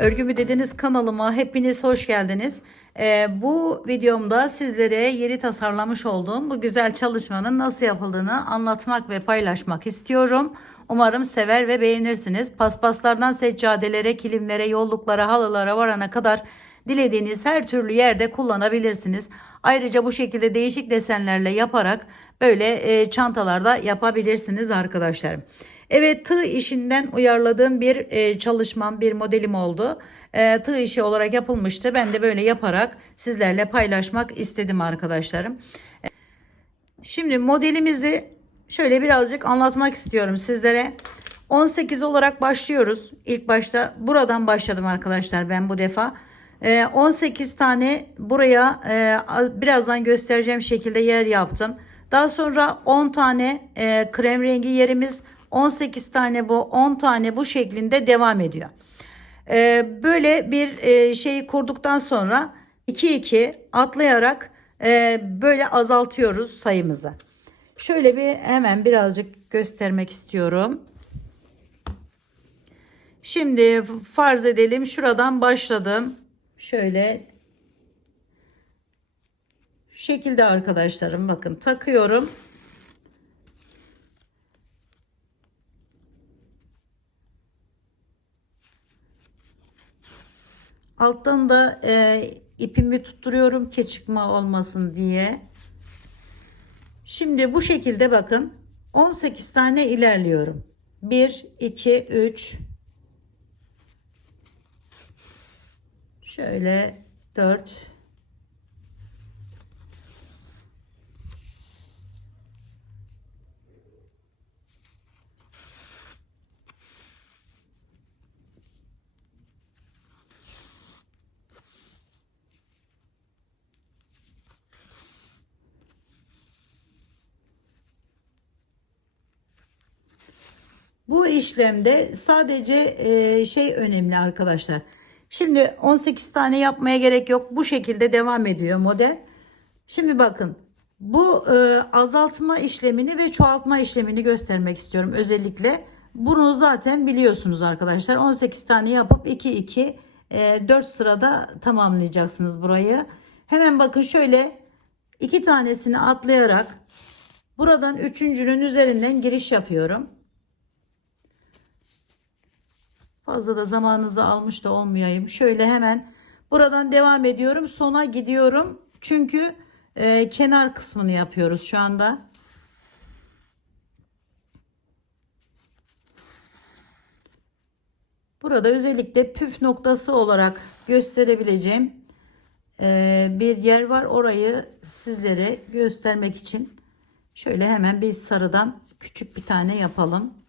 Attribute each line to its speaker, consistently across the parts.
Speaker 1: Örgü mü dediniz kanalıma hepiniz hoş geldiniz. Ee, bu videomda sizlere yeni tasarlamış olduğum bu güzel çalışmanın nasıl yapıldığını anlatmak ve paylaşmak istiyorum. Umarım sever ve beğenirsiniz. Paspaslardan seccadelere, kilimlere, yolluklara, halılara varana kadar dilediğiniz her türlü yerde kullanabilirsiniz. Ayrıca bu şekilde değişik desenlerle yaparak böyle e, çantalarda yapabilirsiniz arkadaşlarım. Evet tığ işinden uyarladığım bir e, çalışmam, bir modelim oldu. E, tığ işi olarak yapılmıştı. Ben de böyle yaparak sizlerle paylaşmak istedim arkadaşlarım. E, Şimdi modelimizi şöyle birazcık anlatmak istiyorum sizlere. 18 olarak başlıyoruz. İlk başta buradan başladım arkadaşlar ben bu defa. E, 18 tane buraya e, birazdan göstereceğim şekilde yer yaptım. Daha sonra 10 tane e, krem rengi yerimiz 18 tane bu 10 tane bu şeklinde devam ediyor. Ee, böyle bir e, şeyi kurduktan sonra 2 2 atlayarak e, böyle azaltıyoruz sayımızı. Şöyle bir hemen birazcık göstermek istiyorum. Şimdi farz edelim şuradan başladım. Şöyle şekilde arkadaşlarım bakın takıyorum. Alttan da e, ipimi tutturuyorum ki çıkma olmasın diye. Şimdi bu şekilde bakın 18 tane ilerliyorum. 1 2 3 Şöyle 4 Bu işlemde sadece e, şey önemli arkadaşlar. Şimdi 18 tane yapmaya gerek yok. Bu şekilde devam ediyor model. Şimdi bakın bu e, azaltma işlemini ve çoğaltma işlemini göstermek istiyorum özellikle. Bunu zaten biliyorsunuz arkadaşlar. 18 tane yapıp 2 2 e, 4 sırada tamamlayacaksınız burayı. Hemen bakın şöyle iki tanesini atlayarak buradan üçüncünün üzerinden giriş yapıyorum. Fazla da zamanınızı almış da olmayayım. Şöyle hemen buradan devam ediyorum. Sona gidiyorum. Çünkü e, kenar kısmını yapıyoruz şu anda. Burada özellikle püf noktası olarak gösterebileceğim e, bir yer var. Orayı sizlere göstermek için şöyle hemen bir sarıdan küçük bir tane yapalım.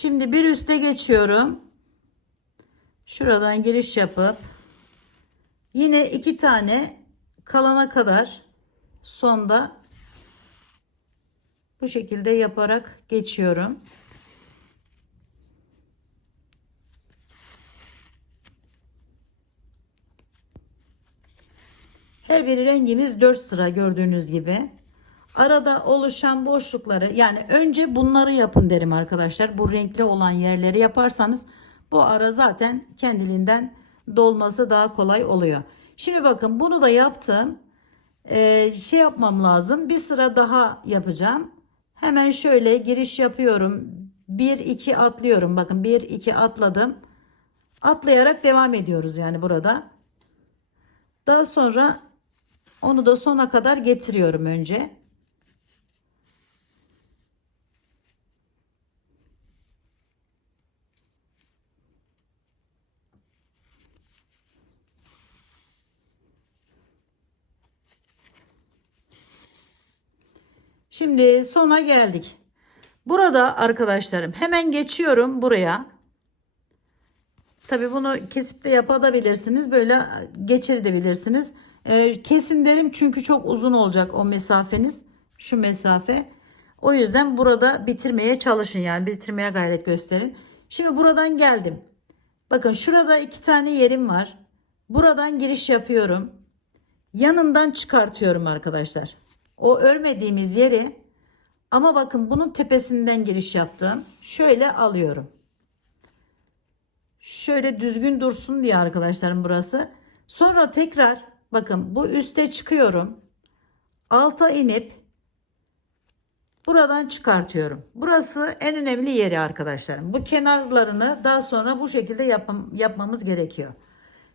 Speaker 1: Şimdi bir üste geçiyorum. Şuradan giriş yapıp yine iki tane kalana kadar sonda bu şekilde yaparak geçiyorum. Her bir rengimiz 4 sıra gördüğünüz gibi. Arada oluşan boşlukları yani önce bunları yapın derim arkadaşlar. Bu renkli olan yerleri yaparsanız bu ara zaten kendiliğinden dolması daha kolay oluyor. Şimdi bakın bunu da yaptım. Ee, şey yapmam lazım. Bir sıra daha yapacağım. Hemen şöyle giriş yapıyorum. 1 2 atlıyorum. Bakın 1 2 atladım. Atlayarak devam ediyoruz yani burada. Daha sonra onu da sona kadar getiriyorum önce. Şimdi sona geldik. Burada arkadaşlarım hemen geçiyorum buraya. Tabi bunu kesip de yapabilirsiniz. Böyle geçirebilirsiniz. Ee, kesin derim çünkü çok uzun olacak o mesafeniz. Şu mesafe. O yüzden burada bitirmeye çalışın yani bitirmeye gayret gösterin. Şimdi buradan geldim. Bakın şurada iki tane yerim var. Buradan giriş yapıyorum. Yanından çıkartıyorum arkadaşlar. O örmediğimiz yeri ama bakın bunun tepesinden giriş yaptım. Şöyle alıyorum. Şöyle düzgün dursun diye arkadaşlarım burası. Sonra tekrar bakın bu üste çıkıyorum. Alta inip buradan çıkartıyorum. Burası en önemli yeri arkadaşlarım. Bu kenarlarını daha sonra bu şekilde yapmam, yapmamız gerekiyor.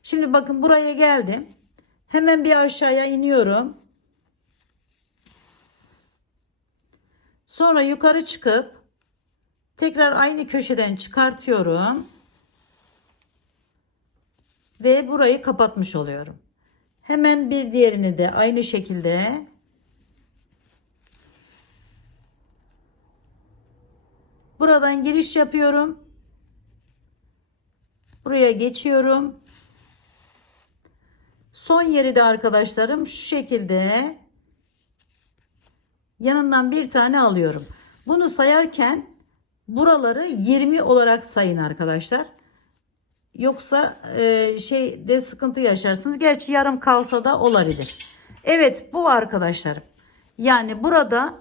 Speaker 1: Şimdi bakın buraya geldim. Hemen bir aşağıya iniyorum. Sonra yukarı çıkıp tekrar aynı köşeden çıkartıyorum. Ve burayı kapatmış oluyorum. Hemen bir diğerini de aynı şekilde buradan giriş yapıyorum. Buraya geçiyorum. Son yeri de arkadaşlarım şu şekilde yanından bir tane alıyorum. Bunu sayarken buraları 20 olarak sayın arkadaşlar. Yoksa e, şeyde sıkıntı yaşarsınız. Gerçi yarım kalsa da olabilir. Evet bu arkadaşlarım. Yani burada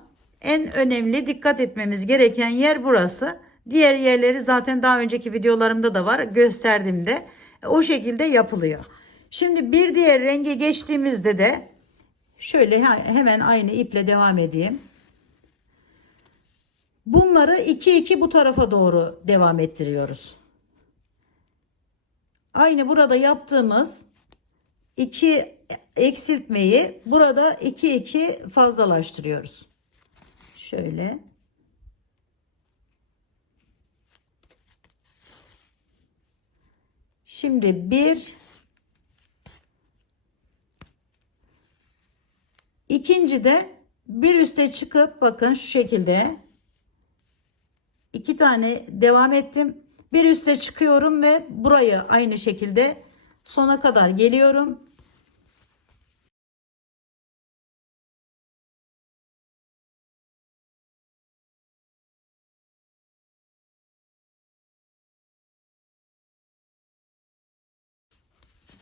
Speaker 1: en önemli dikkat etmemiz gereken yer burası. Diğer yerleri zaten daha önceki videolarımda da var. Gösterdiğimde o şekilde yapılıyor. Şimdi bir diğer renge geçtiğimizde de şöyle hemen aynı iple devam edeyim. Bunları 2 2 bu tarafa doğru devam ettiriyoruz. Aynı burada yaptığımız 2 eksiltmeyi burada 2 2 fazlalaştırıyoruz. Şöyle. Şimdi bir ikinci de bir üste çıkıp bakın şu şekilde iki tane devam ettim. Bir üste çıkıyorum ve burayı aynı şekilde sona kadar geliyorum.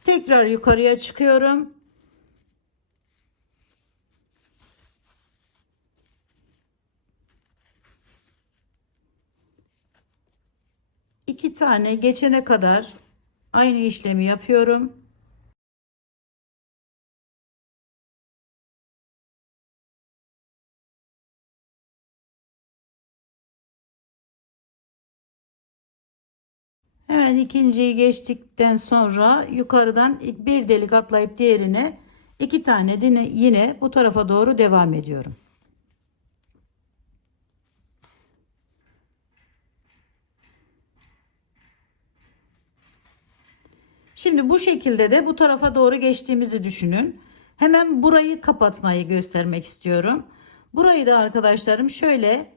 Speaker 1: Tekrar yukarıya çıkıyorum. İki tane geçene kadar aynı işlemi yapıyorum. Hemen ikinciyi geçtikten sonra yukarıdan bir delik atlayıp diğerine iki tane yine bu tarafa doğru devam ediyorum. Şimdi bu şekilde de bu tarafa doğru geçtiğimizi düşünün. Hemen burayı kapatmayı göstermek istiyorum. Burayı da arkadaşlarım şöyle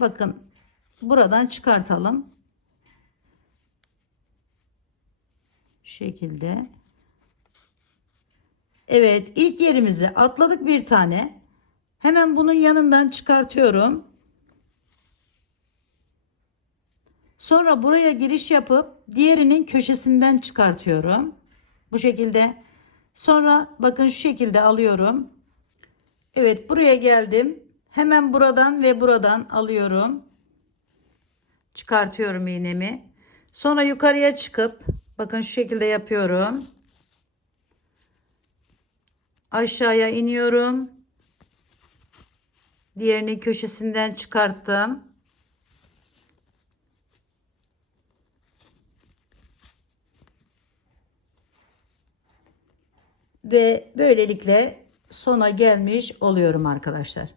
Speaker 1: bakın buradan çıkartalım. Şu şekilde. Evet ilk yerimizi atladık bir tane. Hemen bunun yanından çıkartıyorum. Sonra buraya giriş yapıp diğerinin köşesinden çıkartıyorum. Bu şekilde. Sonra bakın şu şekilde alıyorum. Evet buraya geldim. Hemen buradan ve buradan alıyorum. Çıkartıyorum iğnemi. Sonra yukarıya çıkıp bakın şu şekilde yapıyorum. Aşağıya iniyorum. Diğerinin köşesinden çıkarttım. Ve böylelikle sona gelmiş oluyorum arkadaşlar.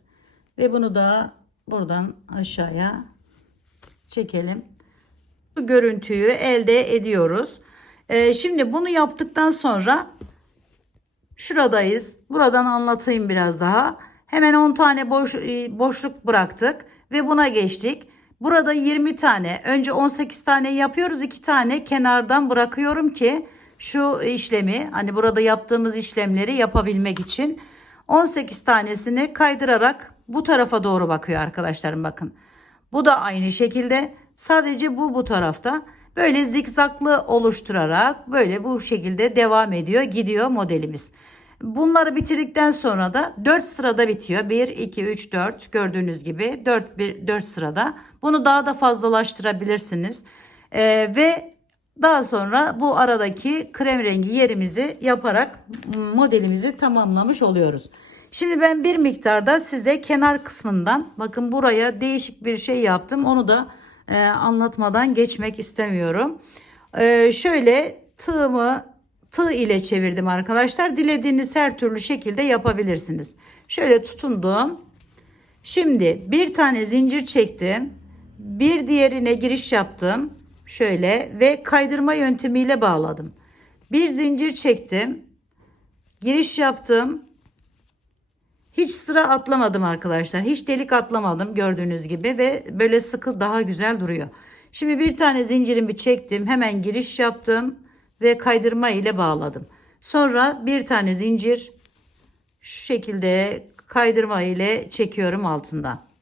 Speaker 1: Ve bunu da buradan aşağıya çekelim. Bu görüntüyü elde ediyoruz. Ee, şimdi bunu yaptıktan sonra şuradayız. Buradan anlatayım biraz daha. Hemen 10 tane boş, e, boşluk bıraktık ve buna geçtik. Burada 20 tane önce 18 tane yapıyoruz 2 tane kenardan bırakıyorum ki şu işlemi hani burada yaptığımız işlemleri yapabilmek için 18 tanesini kaydırarak bu tarafa doğru bakıyor arkadaşlarım bakın. Bu da aynı şekilde sadece bu bu tarafta böyle zikzaklı oluşturarak böyle bu şekilde devam ediyor gidiyor modelimiz. Bunları bitirdikten sonra da 4 sırada bitiyor. 1, 2, 3, 4 gördüğünüz gibi 4, 1, 4 sırada. Bunu daha da fazlalaştırabilirsiniz. Ee, ve daha sonra bu aradaki krem rengi yerimizi yaparak modelimizi tamamlamış oluyoruz. Şimdi ben bir miktarda size kenar kısmından bakın buraya değişik bir şey yaptım. Onu da e, anlatmadan geçmek istemiyorum. E, şöyle tığımı tığ ile çevirdim arkadaşlar. Dilediğiniz her türlü şekilde yapabilirsiniz. Şöyle tutundum. Şimdi bir tane zincir çektim. Bir diğerine giriş yaptım. Şöyle ve kaydırma yöntemiyle bağladım. Bir zincir çektim. Giriş yaptım. Hiç sıra atlamadım arkadaşlar. Hiç delik atlamadım gördüğünüz gibi ve böyle sıkı daha güzel duruyor. Şimdi bir tane zincirimi çektim. Hemen giriş yaptım ve kaydırma ile bağladım. Sonra bir tane zincir şu şekilde kaydırma ile çekiyorum altından.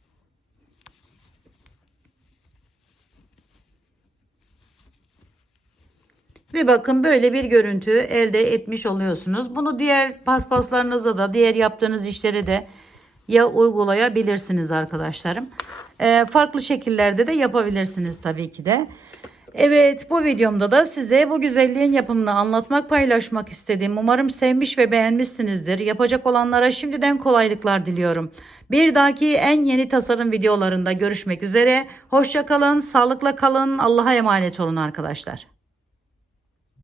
Speaker 1: Ve bakın böyle bir görüntü elde etmiş oluyorsunuz. Bunu diğer paspaslarınıza da diğer yaptığınız işlere de ya uygulayabilirsiniz arkadaşlarım. Ee, farklı şekillerde de yapabilirsiniz tabii ki de. Evet bu videomda da size bu güzelliğin yapımını anlatmak paylaşmak istedim. Umarım sevmiş ve beğenmişsinizdir. Yapacak olanlara şimdiden kolaylıklar diliyorum. Bir dahaki en yeni tasarım videolarında görüşmek üzere. Hoşçakalın, sağlıkla kalın, Allah'a emanet olun arkadaşlar.